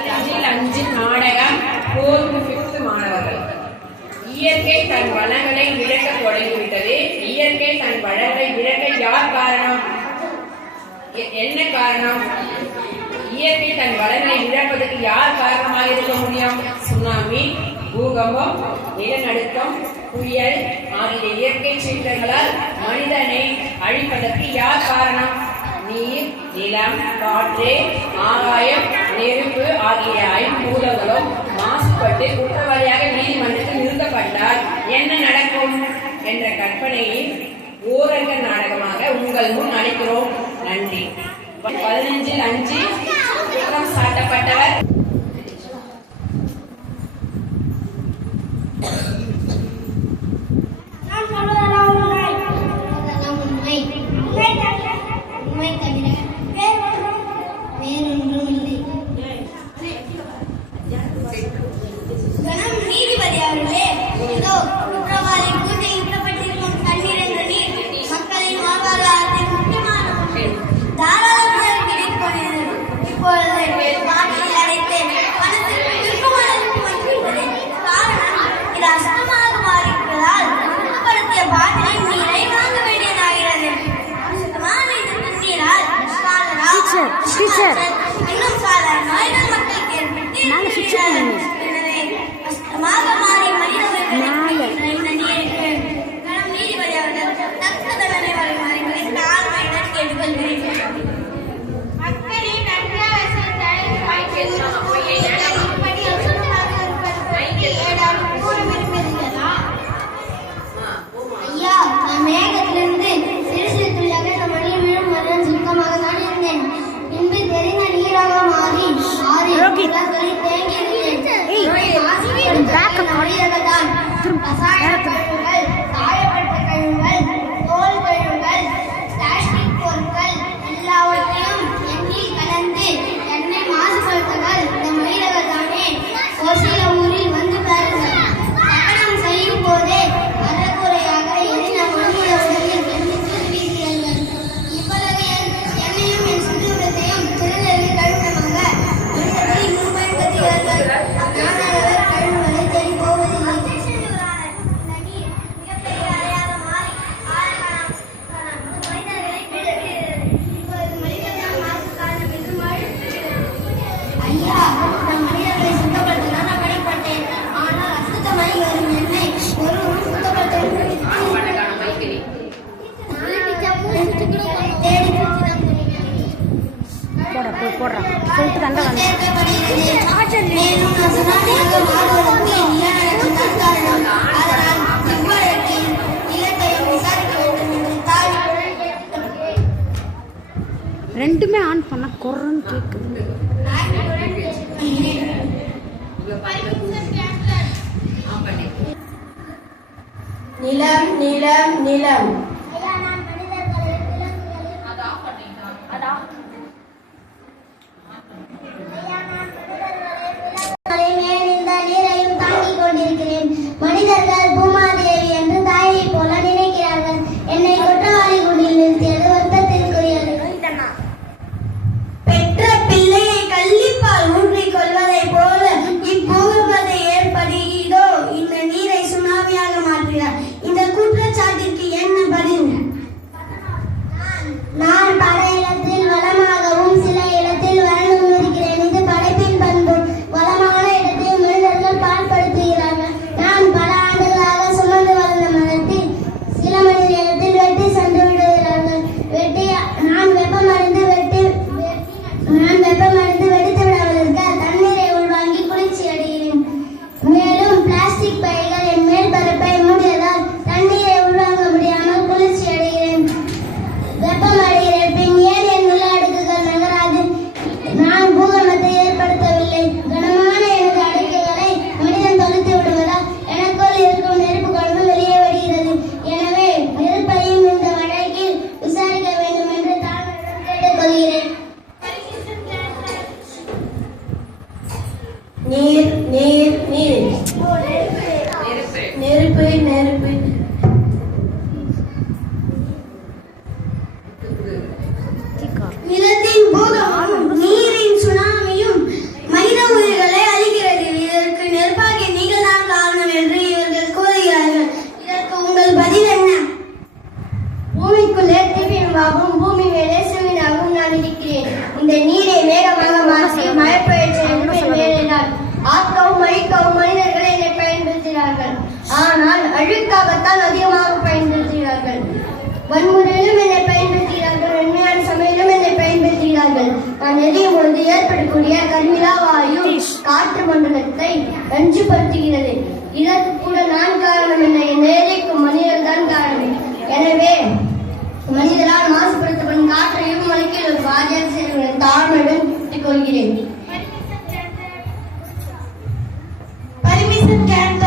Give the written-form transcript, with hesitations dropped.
5 நாடகம் 4th மாணவர்கள். இயற்கை தன் வளங்களை இழக்க தொடங்கிவிட்டது. இயற்கை தன் வளங்களை இழக்க யார் காரணம்? என்ன காரணம்? இயற்கை தன் வளங்களை இழப்பதற்கு யார் காரணமாக இருக்க முடியும்? சுனாமி, பூகம்பம், நிலநடுக்கம், புயல் ஆகிய இயற்கை சீற்றங்களால் மனிதனை அழிப்பதற்கு யார் காரணம்? நீர், நிலம், காற்று, ஆகாயம், நெருப்பு ஆகிய ஐம்பூதங்களும் மாசுபட்டு குற்றவாளியாக நீதிமன்றத்தில் நிறுத்தப்பட்டால் என்ன நடக்கும் என்ற கற்பனையின் ஓரங்க நாடகமாக உங்கள் முன் அளிக்கிறோம். நன்றி. 15 5 குற்றம் சாட்டப்பட்டவர் நீதிபதி அவர்களே, இதோ குற்றவாளி கூட்டியிருக்கப்பட்டிருக்கும் தண்ணீர் என்ற நீர் மக்களின் வாழ்வாதாரத்தின் முக்கியமான தாராளமாக கிடைப்பது. இப்பொழுது பாட்டில் அடைத்து மனதிற்கு விருப்பமானதற்கு வந்துவிட்டது. காரணம், இது அசுத்தமாக மாறிவிட்டதால் சுத்தப்படுத்திய பாட்டிலின் நீரை வாங்க வேண்டியதாகிறது. அசுத்தமான இந்த தண்ணீரால் இன்னும் சாதாரண நோய்கள் மக்களுக்கு ஏற்பட்டு அசுத்தமாக மாறி மனித நீதிபதி அவர்கள் தக்க தண்டனை வழங்குமாறு தாழ்மையுடன் கேட்டுக்கொள்கிறேன். மக்களின் ஐயா, நான் மேகத்திலிருந்து சிறு சிறு துளியாக இந்த மணியை விழும் வரை சுத்தமாக தான் இருந்தேன். பின்பு தெரிந்த நீராக மாறி ஆறு தேங்கி ரசாயன கழிவுகள், காயப்பட்ட கழிவுகள், தோல் கழிவுகள், பிளாஸ்டிக் பொருட்கள் எல்லாவற்றையும் எண்ணெய் கலந்து எண்ணெய் மாசுபடுத்துகள் இந்த மனிதர்கள் தானே. ஒரு சில ஊரில் வந்து பாருங்கள், தகனம் செய்யும் போதே அறகுறையாக எரிந்த மனித உடலில் வீசுவீர்கள். இவ்வளவு எண்ணெயும் என் சுற்றுப்புறத்தையும் திருநெல்வேலி கழுவமாக மனிதர்கள் முன்பயன்படுத்துகிறார்கள். சொல்லிட்டு கண்ட ரெண்டுமே ஆன் பண்ண குறன்னு கேக்குது. நிலம் நிலம் நிலம் நீரையும் தாங்கிக் கொண்டிருக்கிறேன். மனிதர்கள் பூமாதேவி என்று தாயை போல நினைக்கிறார்கள். என்னை குற்றவாளி குடியில் நிறுத்தியது வருத்தத்திற்குரியது. பெற்ற பிள்ளையை கள்ளிப்பால் ஊற்றிக் கொள்வதை போல இப்பூகம்பத்தை ஏற்படி இதோ இந்த நீரை சுனாமியாக மாற்றுகிறார். இந்த குற்றச்சாட்டிற்கு என்ன பதில்? நான் பல இடத்தில் வளமாகவும் சில இடத்தில் வறண்டும் இருக்கிறேன். இது படைப்பின் பண்பு. வளமான இடத்தில் மனிதர்கள் பால்படுத்துகிறார்கள். நான் பல ஆண்டுகளாக சுமந்து வளர்ந்த மரத்தில் சில மணி நேரத்தில் வெட்டி சென்று விடுகிறார்கள். நான் வெப்பமடைந்து வெடித்து விடாமல் தண்ணீரை உள்வாங்கி குளிர்ச்சி அடைகிறேன். மேலும் பிளாஸ்டிக் பைகள் என் மேல் பரப்பை மூடியதால் தண்ணீரை உள்வாங்க முடியாமல் குளிர்ச்சி அடைகிறேன், வெப்பமடைகிறேன். பின் ஏன் என் நில அடுக்குகள் நகராது? நான் பூகம்பத்தை ஏற்படுத்தவில்லை. கனமான எனது அடுக்குகளை மனிதன் தொலைத்து விடுவதால் எனக்குள் இருக்கும் நெருப்பு கொண்டு வெளியே வருகிறது. எனவே நெருப்பையும் இந்த வழக்கில் விசாரிக்க வேண்டும் என்று தாழ்மையுடன் கேட்டுக்கொள்கிறேன். நீர் நீர் நீர் நெருப்பு நெருப்பு நிலத்தின் பூகம்பமும் நீரின் சுனாமியும் மனித சுவாசிக்கவும் மனிதர்கள் என்னை பயன்படுத்துகிறார்கள். ஆனால் அழுக்காகத்தான் அதிகமாக பயன்படுத்துகிறார்கள். வன்முறையிலும் என்னை பயன்படுத்துகிறார்கள், உண்மையான சமையலும் என்னை பயன்படுத்துகிறார்கள். நான் எரியும் பொழுது ஏற்படக்கூடிய கர்மிலா வாயு காற்று மண்டலத்தை நஞ்சுபடுத்துகிறது. இதற்கு கூட நான் காரணம் இல்லை, என் எதிர்க்கும் மனிதர்கள் தான் காரணம். எனவே மனிதரால் மாசுபடுத்தப்படும் காற்றையும் மலைக்கில் ஒரு பாதியாக சேர்க்கிறேன். தாழ்மையுடன் கொள்கிறேன். Permission granted.